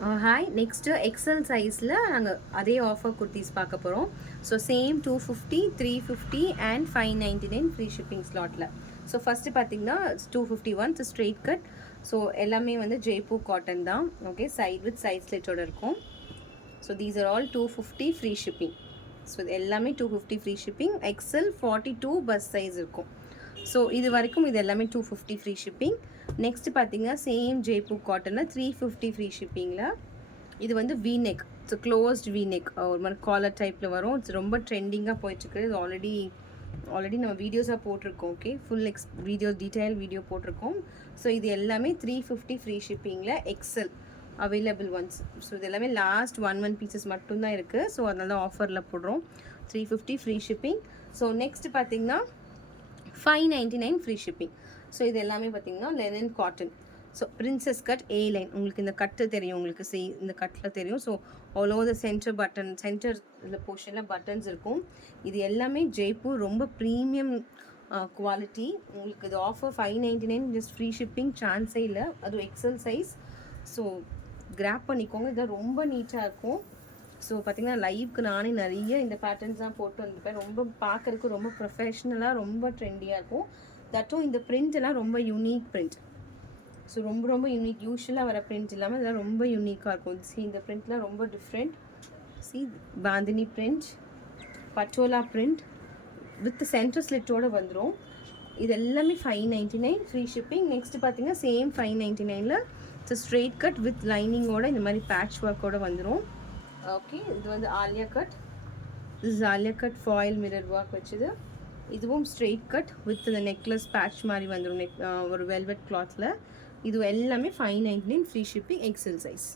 Hi next XL சைஸில் நாங்கள் அதே ஆஃபர் குர்த்திஸ் பார்க்க போகிறோம். So same 250, 350 and 599 free shipping ஸ்லாட்டில். ஸோ ஃபஸ்ட்டு பார்த்தீங்கன்னா 251 ஸ்ட்ரெயிட் கட். ஸோ எல்லாமே வந்து ஜெய்ப்பூர் காட்டன் தான். ஓகே, சைட் வித் சைட் ஸ்லிட்டோட இருக்கும். So these are all 250 free shipping. So இது எல்லாமே 250 free shipping. XL 42 bust size இருக்கும். ஸோ இது வரைக்கும் இது எல்லாமே 250 ஃப்ரீ ஷிப்பிங். நெக்ஸ்ட் பார்த்தீங்கன்னா சேம் ஜெய்ப்பூர் காட்டனில் 350 ஃப்ரீ ஷிப்பிங்கில். இது வந்து வீநெக், ஸோ க்ளோஸ்ட் வீநெக், ஒரு மாதிரி காலர் டைப்பில் வரும். இட்ஸ் ரொம்ப ட்ரெண்டிங்காக போயிட்டுருக்கு. இது ஆல்ரெடி நம்ம வீடியோஸாக போட்டிருக்கோம். Okay, full video detail video போட்டிருக்கோம். ஸோ இது எல்லாமே 350 ஃப்ரீ ஷிப்பிங்கில் எக்ஸல் அவைலபிள் ஒன்ஸ். ஸோ இது எல்லாமே லாஸ்ட் ஒன் பீசஸ் மட்டும்தான் இருக்குது. ஸோ அதனால தான் ஆஃபரில் போடுறோம். 350 ஃப்ரீ ஷிப்பிங். ஸோ நெக்ஸ்ட் பார்த்தீங்கன்னா 599 ஃப்ரீ ஷிப்பிங். ஸோ இது எல்லாமே பார்த்தீங்கன்னா linen cotton. So princess cut A line, உங்களுக்கு இந்த கட்டு தெரியும், உங்களுக்கு இந்த கட்டில் தெரியும். So all over the center இந்த போர்ஷனில் பட்டன்ஸ் இருக்கும். இது எல்லாமே ஜெய்ப்பூர் ரொம்ப ப்ரீமியம் குவாலிட்டி. உங்களுக்கு இது ஆஃபர் 599 ஜஸ்ட் ஃப்ரீ ஷிப்பிங், சான்ஸே இல்லை. அதுவும் எக்ஸல் சைஸ். ஸோ கிராப் பண்ணிக்கோங்க, இதான் ரொம்ப நீட்டாக இருக்கும். ஸோ பார்த்திங்கன்னா லைவ்க்கு நானே நிறைய இந்த பேட்டர்ன்ஸ் தான் போட்டு வந்திருப்பேன். ரொம்ப பார்க்குறதுக்கு ரொம்ப ப்ரொஃபஷ்னலாக ரொம்ப ட்ரெண்டியாக இருக்கும். தட்டும் இந்த பிரிண்ட் எல்லாம் ரொம்ப யூனிக் பிரிண்ட். ஸோ ரொம்ப யூனிக். யூஸ்வலாக வர பிரிண்ட் இல்லாமல் இதெல்லாம் ரொம்ப யூனிக்காக இருக்கும். இந்த பிரிண்ட்லாம் ரொம்ப different. Bandhani print, Patola print with center ஸ்லிட்டோடு வந்துடும். இது எல்லாமே 599 ஃப்ரீ ஷிப்பிங். நெக்ஸ்ட்டு பார்த்தீங்கன்னா சேம் 599ல் ஸோ ஸ்ட்ரெயிட் கட் வித் லைனிங்கோட இந்த மாதிரி பேட்ச் ஒர்க்கோடு வந்துடும். ஓகே, இது வந்து Alia cut. This Alia cut foil mirror work வச்சுது. இதுவும் ஸ்ட்ரெயிட் கட் வித் இந்த நெக்லஸ் பேட்ச் மாதிரி வந்துடும். ஒரு வெல்வெட் கிளாத்தில். இது எல்லாமே 599 ஃப்ரீ ஷிப்பிங், எக்ஸல் சைஸ்.